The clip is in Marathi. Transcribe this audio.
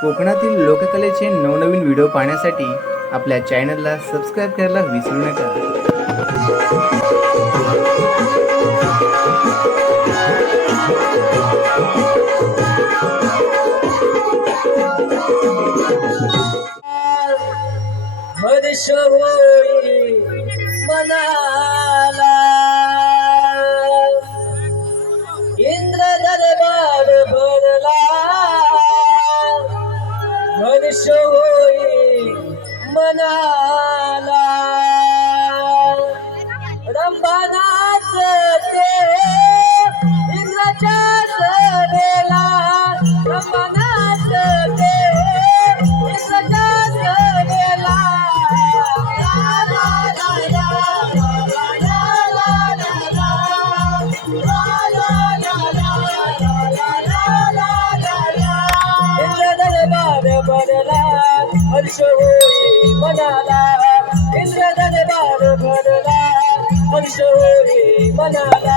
कोकणातील लोककलेचे नवनवीन व्हिडिओ पाहण्यासाठी आपल्या चॅनलला सबस्क्राईब करायला विसरू नका। हर्ष होई मनाला इंद्र दरबार भरला हर्ष होई मनाला रंभा नाचते इंद्राच्या सभेला रंभा नाचते इंद्राच्या सभेला हर्ष होई मनाला इंद्र दरबार भरला हर्ष होई मनाला